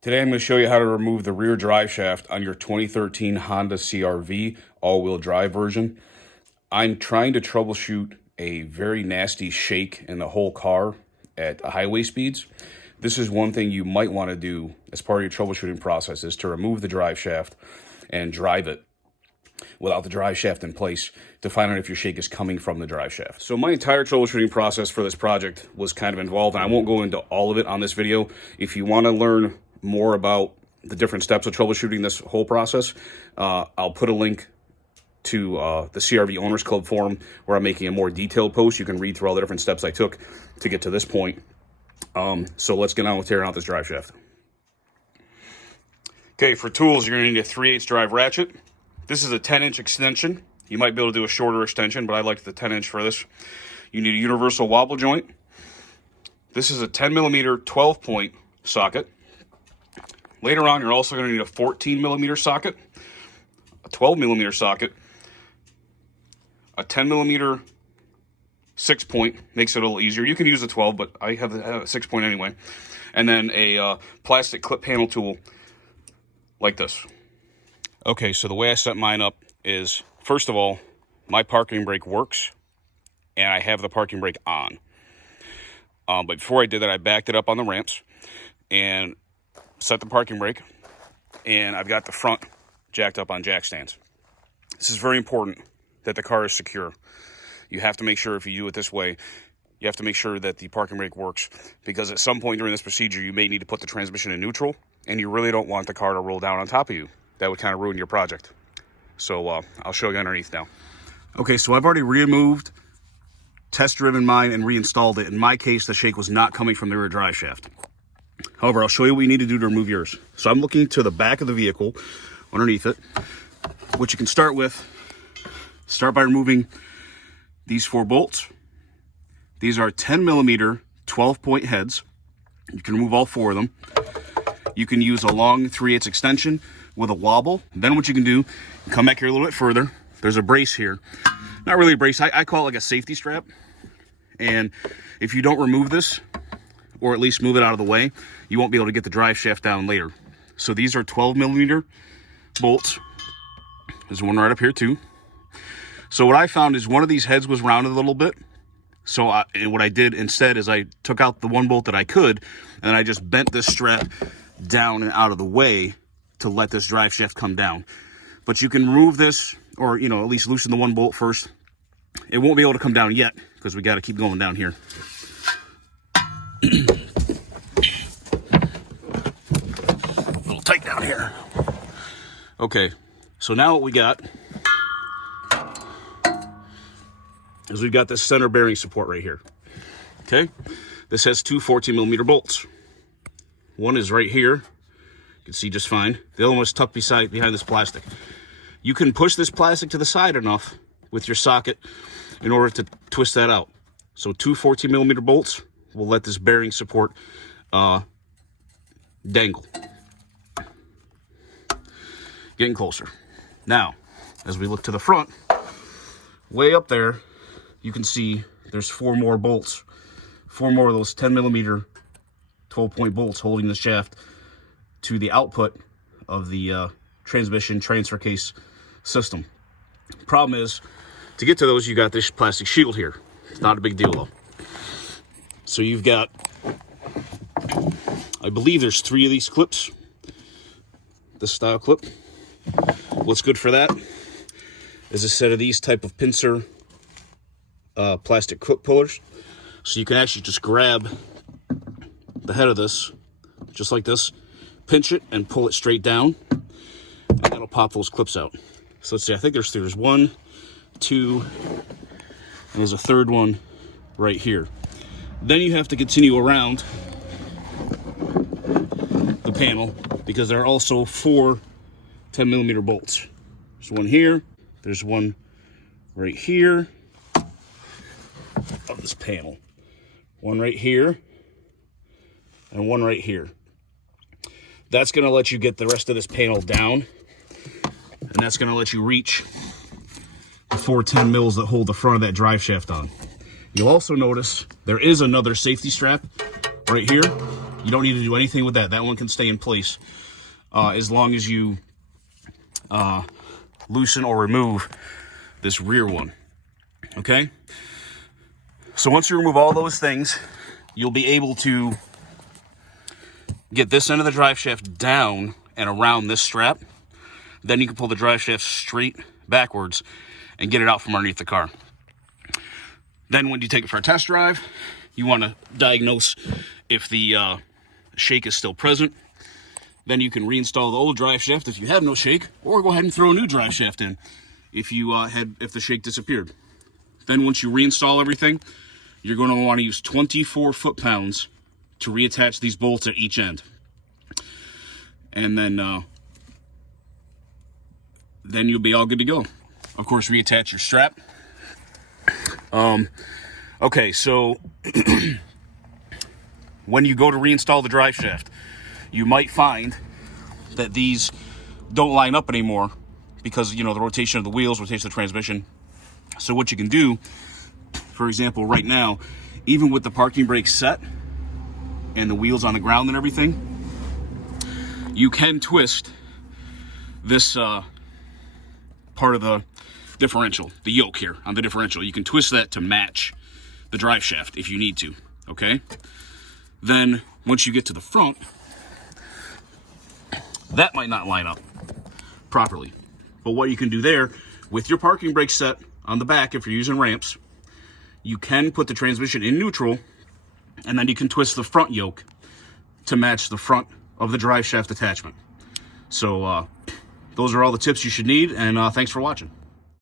Today I'm going to show you how to remove the rear drive shaft on your 2013 Honda CR-V all-wheel drive version. I'm trying to troubleshoot a very nasty shake in the whole car at highway speeds. This is one thing you might want to do as part of your troubleshooting process, is to remove the drive shaft and drive it without the drive shaft in place to find out if your shake is coming from the drive shaft. So my entire troubleshooting process for this project was kind of involved, and I won't go into all of it on this video. If you want to learn more about the different steps of troubleshooting this whole process, I'll put a link to the CR-V Owners Club forum where I'm making a more detailed post. You can read through all the different steps I took to get to this point. So let's get on with tearing out this drive shaft. Okay, for tools, you're going to need a 3/8 drive ratchet. This is a 10-inch extension. You might be able to do a shorter extension, but I liked the 10-inch for this. You need a universal wobble joint. This is a 10mm 12-point socket. Later on, you're also going to need a 14mm socket, a 12mm socket, a 10mm 6-point, makes it a little easier. You can use a 12, but I have a 6-point anyway. And then a plastic clip panel tool like this. Okay, so the way I set mine up is, first of all, my parking brake works, and I have the parking brake on. But before I did that, I backed it up on the ramps and set the parking brake, and I've got the front jacked up on jack stands. This is very important that the car is secure. You have to make sure, if you do it this way, you have to make sure that the parking brake works, because at some point during this procedure, you may need to put the transmission in neutral, and you really don't want the car to roll down on top of you. That would kind of ruin your project. So I'll show you underneath now. Okay, so I've already removed, test-driven mine, and reinstalled it. In my case, the shake was not coming from the rear drive shaft. However, I'll show you what you need to do to remove yours. So I'm looking to the back of the vehicle, underneath it. What you can start with, start by removing these 4 bolts. These are 10mm 12-point heads. You can remove all 4 of them. You can use a long 3/8 extension with a wobble. Then what you can do, come back here a little bit further. There's a brace here. Not really a brace, I call it like a safety strap. And if you don't remove this, or at least move it out of the way, you won't be able to get the drive shaft down later. So these are 12mm bolts. There's one right up here too. So what I found is one of these heads was rounded a little bit. So what I did instead is I took out the one bolt that I could, and I just bent this strap down and out of the way to let this drive shaft come down. But you can remove this, or at least loosen the one bolt first. It won't be able to come down yet, because we got to keep going down here. A little tight down here. Okay, so now what we got is we've got this center bearing support right here. Okay, this has 2 14mm bolts. One is right here, you can see just fine. The other one is tucked behind this plastic. You can push this plastic to the side enough with your socket in order to twist that out. So 2 14mm bolts will let this bearing support dangle. Getting closer. Now, as we look to the front, way up there, you can see there's 4 more bolts. 4 more of those 10mm 12-point bolts holding the shaft to the output of the transmission transfer case system. Problem is, to get to those, you got this plastic shield here. It's not a big deal though. So you've got, I believe there's 3 of these clips. This style clip. What's good for that is a set of these type of pincer plastic clip pullers. So you can actually just grab the head of this, just like this, pinch it and pull it straight down, and that'll pop those clips out. So let's see, I think there's 1, 2, and there's a 3rd one right here. Then you have to continue around the panel, because there are also 4 10mm bolts. There's one here, there's one right here of this panel, one right here, and one right here. That's going to let you get the rest of this panel down, and that's going to let you reach the 4 10mm that hold the front of that drive shaft on. You'll also notice there is another safety strap right here You don't need to do anything with that. That one can stay in place as long as you loosen or remove this rear one. Okay? So once you remove all those things, you'll be able to get this end of the drive shaft down and around this strap. Then you can pull the drive shaft straight backwards and get it out from underneath the car. Then when you take it for a test drive, you want to diagnose if the shake is still present. Then you can reinstall the old drive shaft if you have no shake, or go ahead and throw a new drive shaft in if you if the shake disappeared. Then once you reinstall everything, you're going to want to use 24 foot-pounds to reattach these bolts at each end. And then you'll be all good to go. Of course, reattach your strap. Okay, so when you go to reinstall the drive shaft, you might find that these don't line up anymore because, you know, the rotation of the wheels, rotation of the transmission. So what you can do, for example, right now, even with the parking brake set and the wheels on the ground and everything, you can twist this part of the differential, the yoke here on the differential. You can twist that to match the drive shaft if you need to, okay? Then once you get to the front, that might not line up properly. But what you can do there, with your parking brake set on the back, if you're using ramps, you can put the transmission in neutral, and then you can twist the front yoke to match the front of the drive shaft attachment. So those are all the tips you should need, and thanks for watching.